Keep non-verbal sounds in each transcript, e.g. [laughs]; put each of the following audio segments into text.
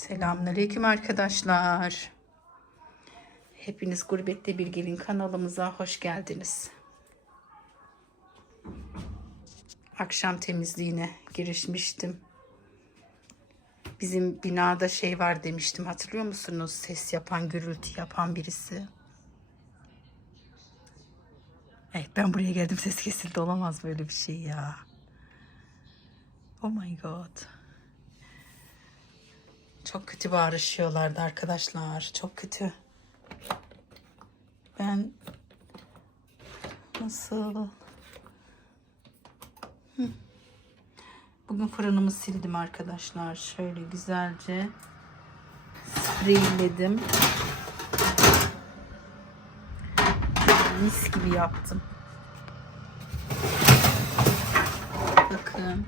Selamünaleyküm arkadaşlar. Hepiniz Gurbette Bir Gelin kanalımıza hoş geldiniz. Akşam temizliğine girişmiştim. Bizim binada şey var demiştim hatırlıyor musunuz? Ses yapan, gürültü yapan birisi. Evet ben buraya geldim ses kesildi olamaz böyle bir şey ya. Oh my god. Çok kötü bağırışıyorlardı arkadaşlar. Çok kötü. Ben nasıl. Bugün fırınımı sildim arkadaşlar. Şöyle güzelce spreyledim. Mis gibi yaptım. Bakın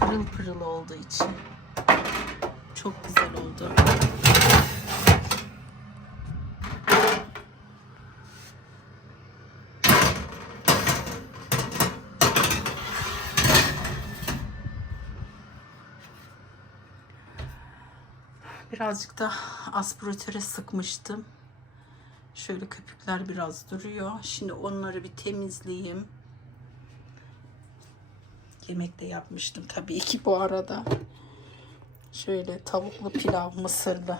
pırıl pırıl olduğu için. Çok güzel oldu. Birazcık da aspiratöre sıkmıştım. Şöyle köpükler biraz duruyor. Şimdi onları bir temizleyeyim. Yemek de yapmıştım tabii ki bu arada. Şöyle tavuklu pilav mısırlı.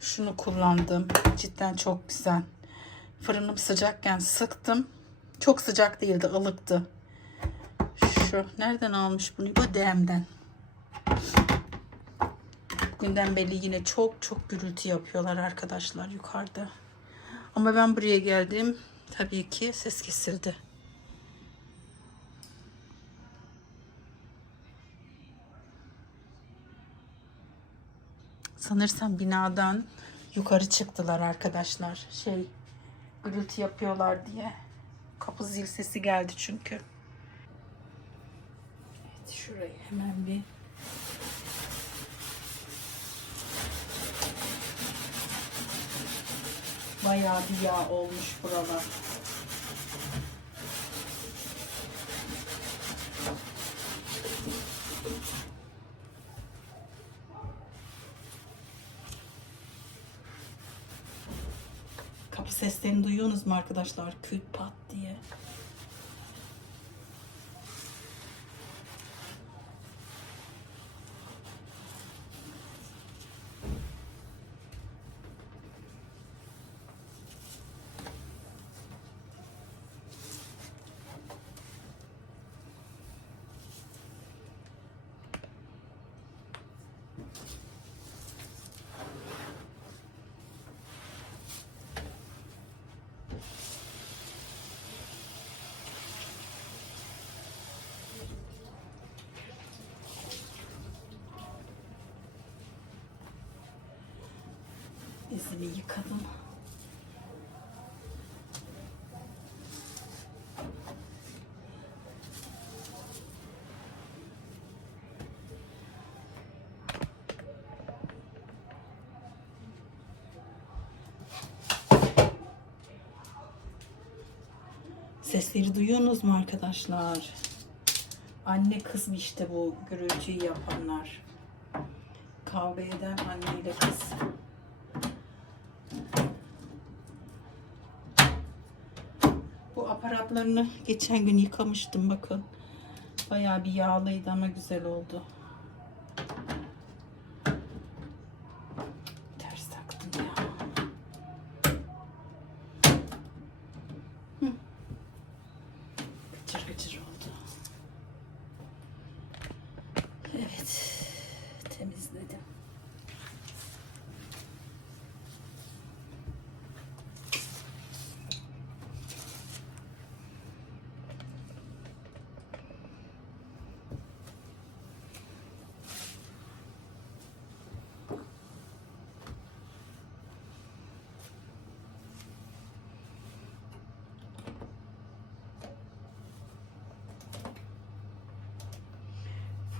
Şunu kullandım. Cidden çok güzel. Fırınım sıcakken sıktım. Çok sıcak değildi, ılıktı. Şu nereden almış bunu? Bu DM'den. Günden belli yine çok çok gürültü yapıyorlar arkadaşlar yukarıda. Ama ben buraya geldim. Tabii ki ses kesildi. Sanırsam binadan yukarı çıktılar arkadaşlar. Şey gürültü yapıyorlar diye. Kapı zil sesi geldi çünkü. Evet şurayı hemen bir Bayağı bir yağ olmuş buralar. Kapı seslerini duyuyorsunuz mu arkadaşlar? Küt pat Yüzümü yıkadım. Sesleri duyuyorsunuz mu arkadaşlar? Anne kız işte bu gürültüyü yapanlar. Kavga eden anne ile kız. Bu aparatlarını geçen gün yıkamıştım bakın. Bayağı bir yağlıydı ama güzel oldu. Ters taktım ya. Hı. Gıcır gıcır oldu. Evet. Temizledim.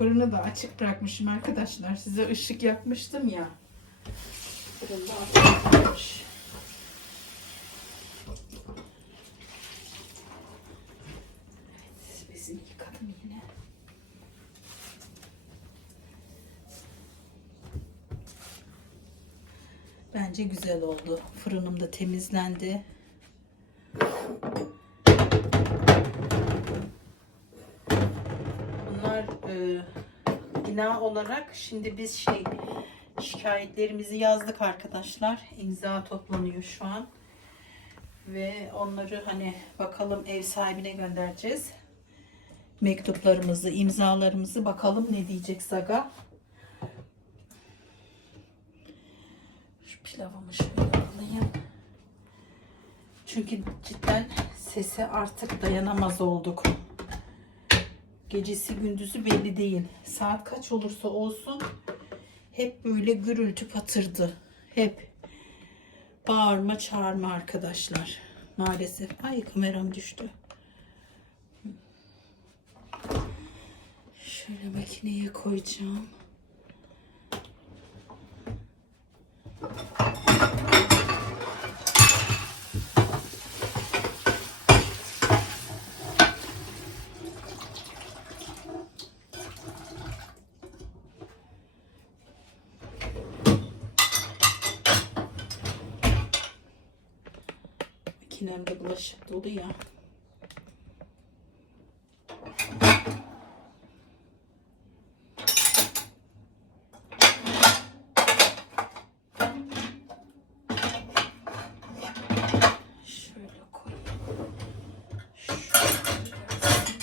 Fırını da açık bırakmışım arkadaşlar. Size ışık yakmıştım ya. Fırın da açık. Bence güzel oldu. Fırınım da temizlendi. Bina olarak şimdi biz şey şikayetlerimizi yazdık arkadaşlar. İmza toplanıyor şu an. Ve onları hani bakalım ev sahibine göndereceğiz. Mektuplarımızı, imzalarımızı bakalım ne diyecek Zaga. Şu pilavımı şöyle alayım. Çünkü cidden sese artık dayanamaz olduk. Gecesi gündüzü belli değil. Saat kaç olursa olsun hep böyle gürültü patırdı. Hep bağırma çağırma arkadaşlar. Maalesef. Ay kameram düştü. Şöyle makineye koyacağım. Makinemde bulaşık dolu ya. Şöyle koyayım. Şöyle gelsin.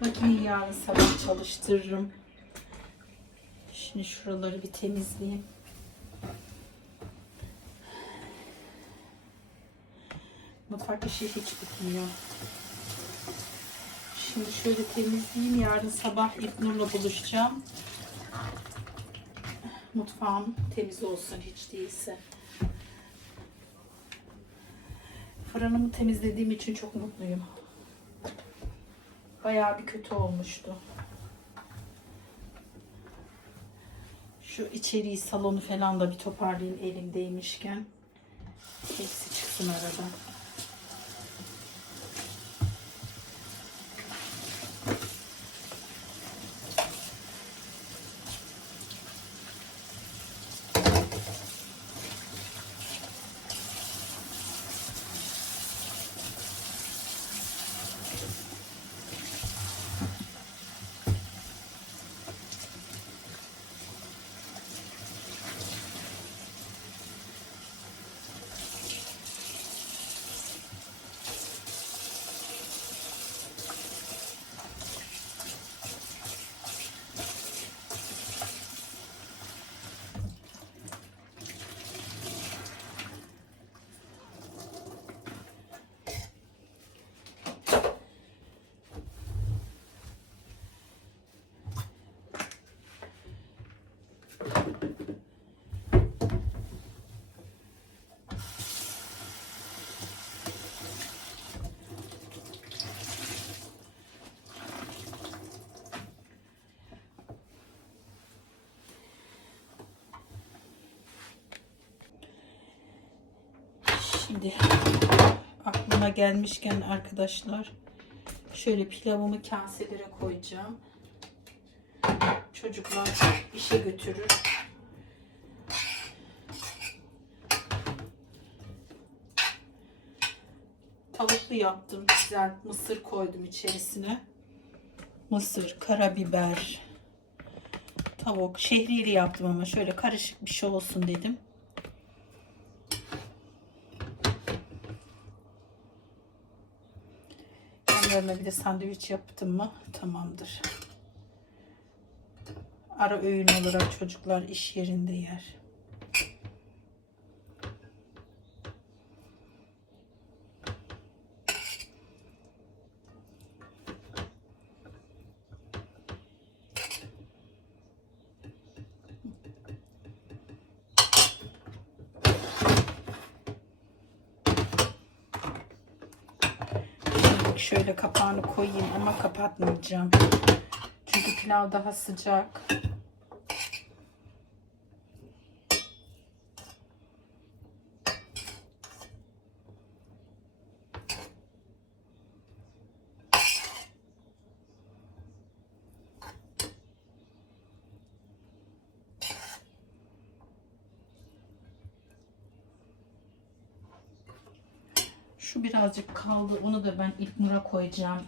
Makineyi yarın sabah çalıştırırım. Şimdi şuraları bir temizleyeyim. Mutfak işi hiç bitmiyor. Şimdi şöyle temizleyeyim. Yarın sabah İlknur'la buluşacağım. Mutfağım temiz olsun hiç değilse. Fırınımı temizlediğim için çok mutluyum. Bayağı bir kötü olmuştu. Şu içeriği, salonu falan da bir toparlayayım elimdeymişken. Hepsi çıksın aradan. Şimdi aklıma gelmişken arkadaşlar şöyle pilavımı kaselere koyacağım. Çocuklar işe götürür. Tavuklu yaptım. Güzel mısır koydum içerisine. Mısır, karabiber, tavuk. Şehriyeli yaptım ama şöyle karışık bir şey olsun dedim. Yanlarına bir de sandviç yaptım mı tamamdır. Ara öğün olarak çocuklar iş yerinde yer. birazcık şöyle kapağını koyayım ama kapatmayacağım. Çünkü pilav daha sıcak. Şu birazcık kaldı. Onu da ben İlknur'a koyacağım.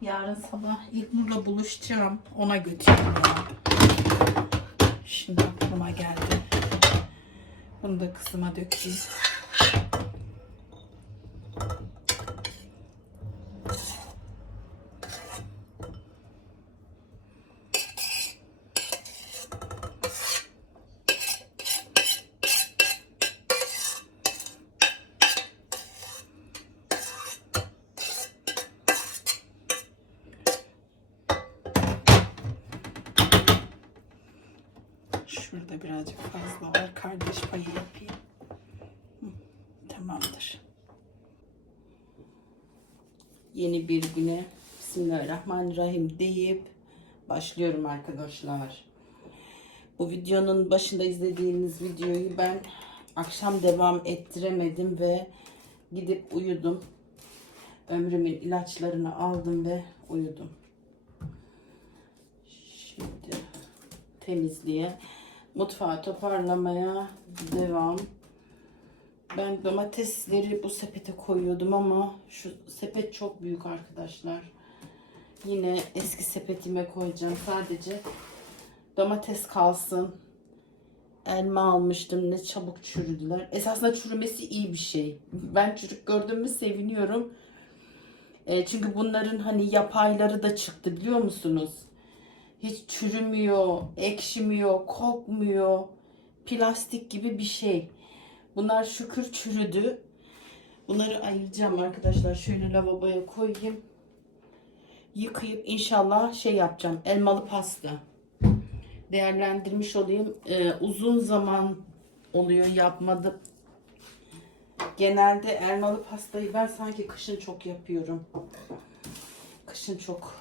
Yarın sabah İlknur'la buluşacağım. Ona götüreyim ya. Şimdi aklıma geldi. Bunu da kızıma dökeyim. Şurada birazcık fazla var. Kardeş payı yapayım. Tamamdır. Yeni bir güne Bismillahirrahmanirrahim deyip başlıyorum arkadaşlar. Bu videonun başında izlediğiniz videoyu ben akşam devam ettiremedim ve gidip uyudum. Ömrümün ilaçlarını aldım ve uyudum. Şimdi temizliğe, mutfağı toparlamaya devam. Ben domatesleri bu sepete koyuyordum ama şu sepet çok büyük arkadaşlar. Yine eski sepetime koyacağım. Sadece domates kalsın. Elma almıştım. Ne çabuk çürüdüler. Esasında çürümesi iyi bir şey. Ben çürük gördüğümü seviniyorum. E, çünkü bunların hani yapayları da çıktı biliyor musunuz? Hiç çürümüyor, ekşimiyor, kokmuyor. Plastik gibi bir şey. Bunlar şükür çürüdü. Bunları ayıracağım arkadaşlar. Şöyle lavaboya koyayım. Yıkayıp inşallah şey yapacağım. Elmalı pasta. Değerlendirmiş olayım. Ee, uzun zaman oluyor yapmadım. Genelde elmalı pastayı ben sanki kışın çok yapıyorum. Kışın çok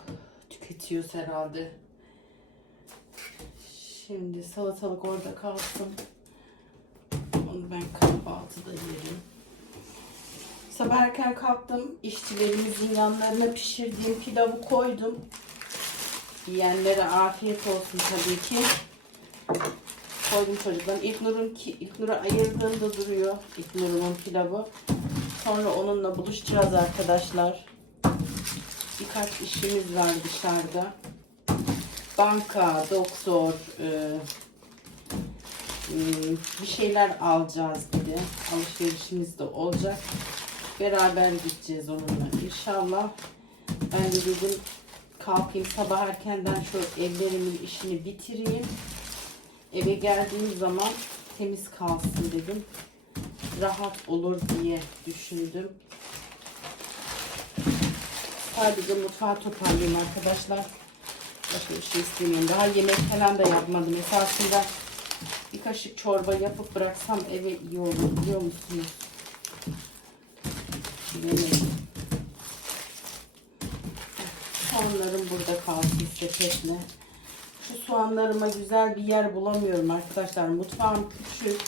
tüketiyoruz herhalde. Şimdi salatalık orada kalsın. Onu ben kahvaltıda yerim. Sabah erken kalktım. İşçilerimizin yanlarına pişirdiğim pilavı koydum. Yiyenlere afiyet olsun tabii ki. Koydum çocuklar. İlknur'un ki İlknur'a ayırdığımda duruyor. İlknur'un pilavı. Sonra onunla buluşacağız arkadaşlar. Birkaç işimiz var dışarıda banka, doktor, e, hmm, bir şeyler alacağız de. Alışverişimiz de olacak. Beraber gideceğiz onunla inşallah. Ben de dedim kalkayım sabah erkenden şu evlerimin işini bitireyim. Eve geldiğim zaman temiz kalsın dedim. Rahat olur diye düşündüm. Sadece mutfağı toparlayayım arkadaşlar. Başka bir şey istemiyorum. Daha yemek falan da yapmadım. Esasında bir kaşık çorba yapıp bıraksam eve iyi olur biliyor musunuz? Soğanlarım burada kalsın sepetle. Şu soğanlarıma güzel bir yer bulamıyorum arkadaşlar. Mutfağım küçük.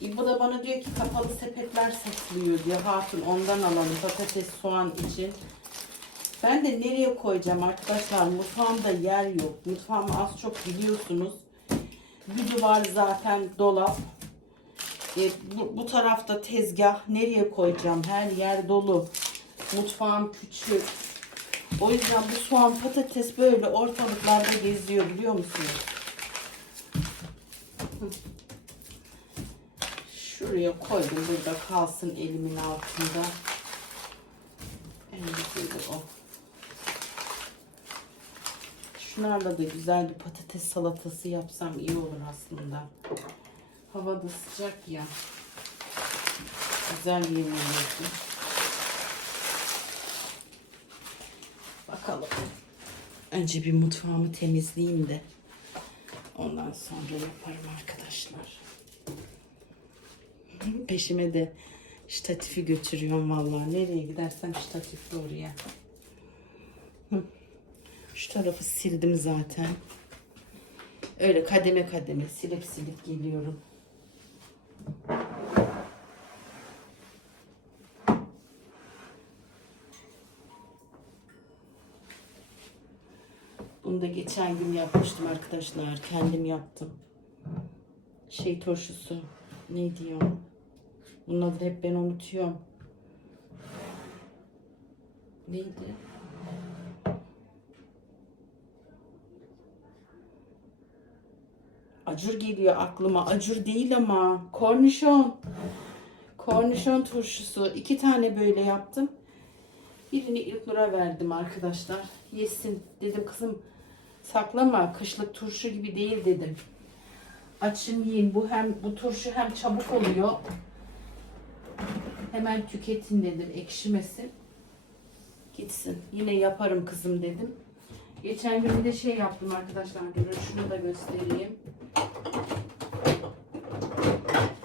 İbo da bana diyor ki kapalı sepetler satılıyor diyor. Hatun ondan alalım patates soğan için. Ben de nereye koyacağım arkadaşlar? Mutfağımda yer yok. Mutfağımı az çok biliyorsunuz. Bir duvar zaten dolap. E, bu, bu tarafta tezgah. Nereye koyacağım? Her yer dolu. Mutfağım küçük. O yüzden bu soğan patates böyle ortalıklarda geziyor biliyor musunuz? Şuraya koydum. Burada kalsın elimin altında. En güzeli o. Şunlarla da güzel bir patates salatası yapsam iyi olur aslında. Hava da sıcak ya. Güzel yemeği olsun. Bakalım. Önce bir mutfağımı temizleyeyim de ondan sonra yaparım arkadaşlar. [laughs] Peşime de Ştatifi götürüyorum vallahi. Nereye gidersem ştatifli oraya. Hı. Şu tarafı sildim zaten. Öyle kademe kademe silip silip geliyorum. Bunu da geçen gün yapmıştım arkadaşlar. Kendim yaptım. Şey turşusu. Ne diyor? Bunun adını hep ben unutuyorum. Neydi? Acur geliyor aklıma. Acur değil ama. Kornişon. Kornişon turşusu. İki tane böyle yaptım. Birini İlknur'a verdim arkadaşlar. Yesin. Dedim kızım saklama. Kışlık turşu gibi değil dedim. Açın yiyin. Bu hem bu turşu hem çabuk oluyor. Hemen tüketin dedim. Ekşimesin. Gitsin. Yine yaparım kızım dedim. Geçen gün bir de şey yaptım arkadaşlar. Durun şunu da göstereyim.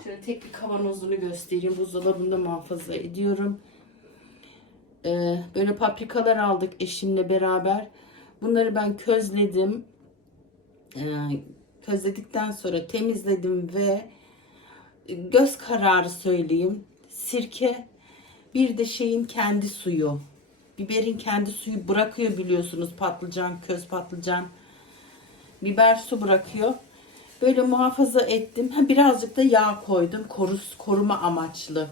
Şöyle tek bir kavanozunu göstereyim. Buzdolabında muhafaza ediyorum. Ee, böyle paprikalar aldık eşimle beraber. Bunları ben közledim. Ee, közledikten sonra temizledim ve göz kararı söyleyeyim. Sirke bir de şeyin kendi suyu. Biberin kendi suyu bırakıyor biliyorsunuz patlıcan, köz patlıcan. Biber su bırakıyor. Böyle muhafaza ettim. Birazcık da yağ koydum. Korus, koruma amaçlı.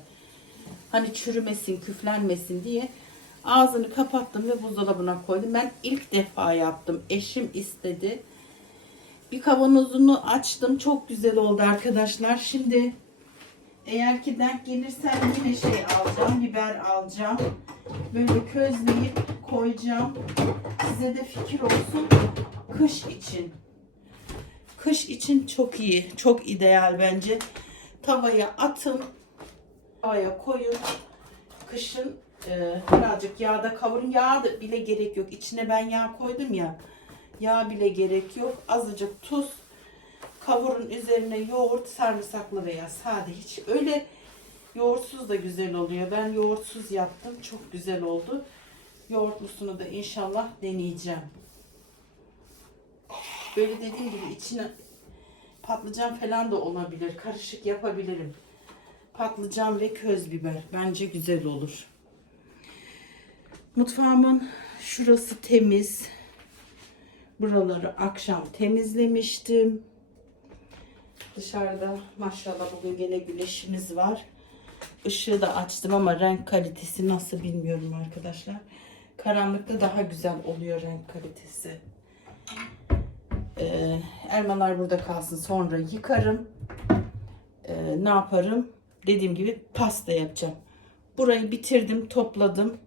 Hani çürümesin, küflenmesin diye. Ağzını kapattım ve buzdolabına koydum. Ben ilk defa yaptım. Eşim istedi. Bir kavanozunu açtım. Çok güzel oldu arkadaşlar. Şimdi eğer ki denk gelirsem yine şey alacağım. Biber alacağım. Böyle közleyip koyacağım. Size de fikir olsun. Kış için. Kış için çok iyi. Çok ideal bence. Tavaya atın. Tavaya koyun. Kışın e, birazcık yağda kavurun. Yağ da bile gerek yok. İçine ben yağ koydum ya. Yağ bile gerek yok. Azıcık tuz. Kavurun üzerine yoğurt, sarımsaklı veya sade hiç. Öyle yoğurtsuz da güzel oluyor. Ben yoğurtsuz yaptım. Çok güzel oldu. Yoğurtlusunu da inşallah deneyeceğim. Böyle dediğim gibi içine patlıcan falan da olabilir. Karışık yapabilirim. Patlıcan ve köz biber. Bence güzel olur. Mutfağımın şurası temiz. Buraları akşam temizlemiştim. Dışarıda maşallah bugün gene güneşimiz var. Işığı da açtım ama renk kalitesi nasıl bilmiyorum arkadaşlar. Karanlıkta daha güzel oluyor renk kalitesi. Ee, elmalar burada kalsın. Sonra yıkarım. Ee, ne yaparım? Dediğim gibi pasta yapacağım. Burayı bitirdim, topladım.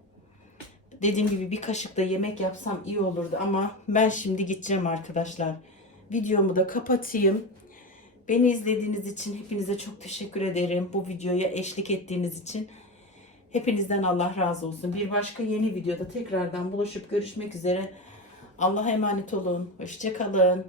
Dediğim gibi bir kaşık da yemek yapsam iyi olurdu ama ben şimdi gideceğim arkadaşlar. Videomu da kapatayım. Beni izlediğiniz için hepinize çok teşekkür ederim. Bu videoya eşlik ettiğiniz için. Hepinizden Allah razı olsun. Bir başka yeni videoda tekrardan buluşup görüşmek üzere. Allah'a emanet olun. Hoşçakalın.